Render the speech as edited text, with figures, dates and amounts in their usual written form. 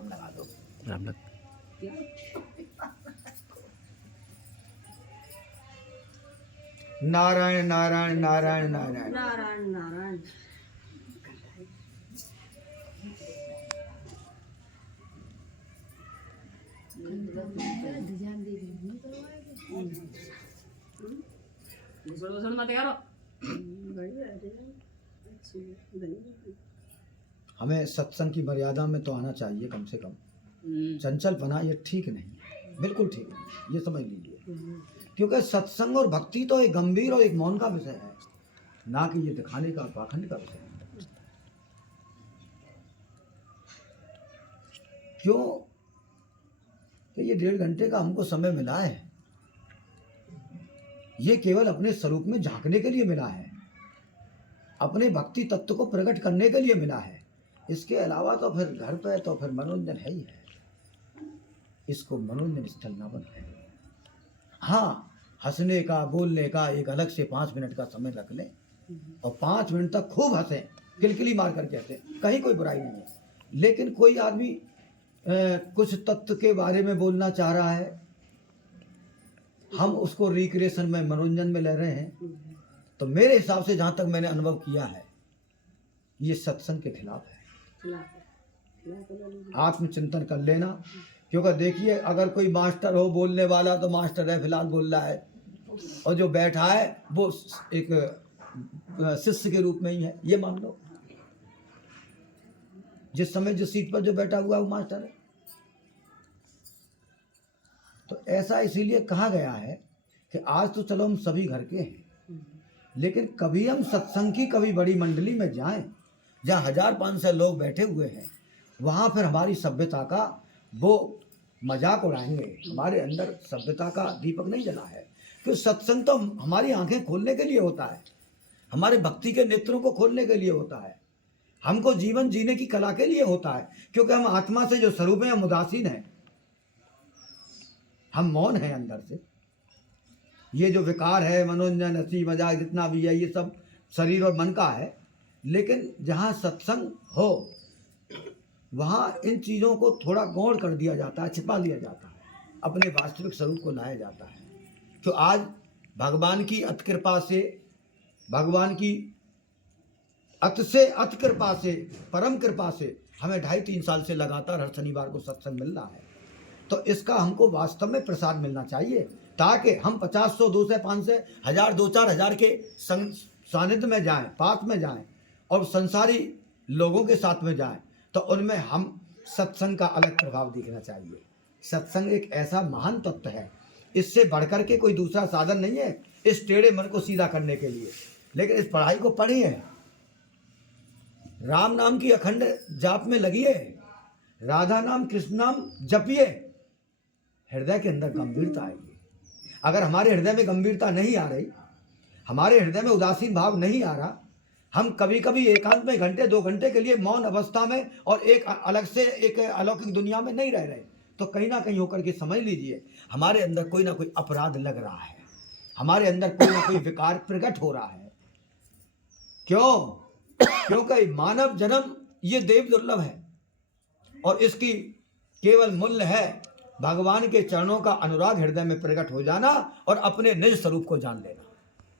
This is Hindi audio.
राम लगा दो। राम लग नारायण नारायण नारायण नारायण। नारायण नारायण। घुसड़ मत करो। हमें सत्संग की मर्यादा में तो आना चाहिए कम से कम। चंचलपना ये ठीक नहीं है, बिल्कुल ठीक नहीं, ये समझ लीजिए। क्योंकि सत्संग और भक्ति तो एक गंभीर और एक मौन का विषय है, ना कि ये दिखाने का पाखंड का विषय है। क्यों कि ये 1.5 घंटे का हमको समय मिला है, ये केवल अपने स्वरूप में झांकने के लिए मिला है, अपने भक्ति तत्व को प्रकट करने के लिए मिला है। इसके अलावा तो फिर घर पे तो फिर मनोरंजन है ही है, इसको मनोरंजन स्थल ना बनाए। हाँ, हंसने का बोलने का एक अलग से 5 मिनट का समय रख लें और 5 मिनट तक खूब हंसें, किलकिली मार करके हंसें, कहीं कोई बुराई नहीं है। लेकिन कोई आदमी कुछ तत्व के बारे में बोलना चाह रहा है, हम उसको रिक्रिएशन में मनोरंजन में ले रहे हैं, तो मेरे हिसाब से जहाँ तक मैंने अनुभव किया है, ये सत्संग के खिलाफ है। आत्मचिंतन कर लेना। क्योंकि देखिए, अगर कोई मास्टर हो बोलने वाला तो मास्टर है, फिलहाल बोल रहा है, और जो बैठा है वो एक शिष्य के रूप में ही है, ये मान लो। जिस समय जिस सीट पर जो बैठा हुआ है वो मास्टर है। तो ऐसा इसीलिए कहा गया है कि आज तो चलो हम सभी घर के हैं, लेकिन कभी हम सत्संग की कभी बड़ी मंडली में जाएं जहाँ 1500 लोग बैठे हुए हैं, वहाँ फिर हमारी सभ्यता का वो मजाक उड़ाएंगे। हमारे अंदर सभ्यता का दीपक नहीं जला है। क्योंकि सत्संग तो हमारी आंखें खोलने के लिए होता है, हमारे भक्ति के नेत्रों को खोलने के लिए होता है, हमको जीवन जीने की कला के लिए होता है। क्योंकि हम आत्मा से जो स्वरूप हैं हम उदासीन हैं, हम मौन हैं अंदर से। ये जो विकार है, मनोरंजन हंसी मजाक जितना भी है, ये सब शरीर और मन का है। लेकिन जहाँ सत्संग हो वहाँ इन चीज़ों को थोड़ा गौण कर दिया जाता है, छिपा लिया जाता है, अपने वास्तविक स्वरूप को लाया जाता है। तो आज भगवान की अत कृपा से, भगवान की अत से अत कृपा से, परम कृपा से हमें 2.5-3 साल से लगातार हर शनिवार को सत्संग मिल रहा है। तो इसका हमको वास्तव में प्रसाद मिलना चाहिए, ताकि हम 50, 100, 200, 500, 1000, 2-4 हज़ार के सानिध्य में जाएं, पास में जाएं और संसारी लोगों के साथ में जाएं, तो उनमें हम सत्संग का अलग प्रभाव दिखना चाहिए। सत्संग एक ऐसा महान तत्व है, इससे बढ़कर के कोई दूसरा साधन नहीं है इस टेढ़े मन को सीधा करने के लिए। लेकिन इस पढ़ाई को पढ़िए, राम नाम की अखंड जाप में लगिए, राधा नाम कृष्ण नाम जपिए, हृदय के अंदर गंभीरता आएगी। अगर हमारे हृदय में गंभीरता नहीं आ रही, हमारे हृदय में उदासीन भाव नहीं आ रहा, हम कभी कभी एकांत में 1-2 घंटे के लिए मौन अवस्था में और एक अलग से एक अलौकिक दुनिया में नहीं रह रहे, तो कहीं ना कहीं होकर के समझ लीजिए हमारे अंदर कोई ना कोई अपराध लग रहा है, हमारे अंदर कोई ना कोई विकार प्रकट हो रहा है। क्यों? क्योंकि मानव जन्म ये देव दुर्लभ है और इसकी केवल मूल्य है भगवान के चरणों का अनुराग हृदय में प्रकट हो जाना और अपने निज स्वरूप को जान लेना।